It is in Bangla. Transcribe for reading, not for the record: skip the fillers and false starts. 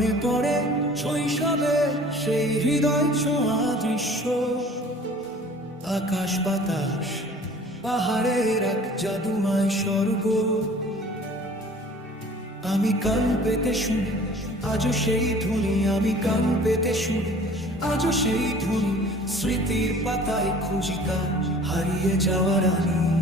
মনে পড়ে শৈশবে সেই হৃদয় ছোঁয়া দৃশ্য, আকাশ বাতাস পাহাড়ের এক জাদুময় স্বর্গ। আমি কান পেতে শুনি আজও সেই ধ্বনি, আমি কান পেতে শুনি আজও সেই ধ্বনি। স্মৃতির পাতায় খুঁজি তার হারিয়ে যাওয়া রানী।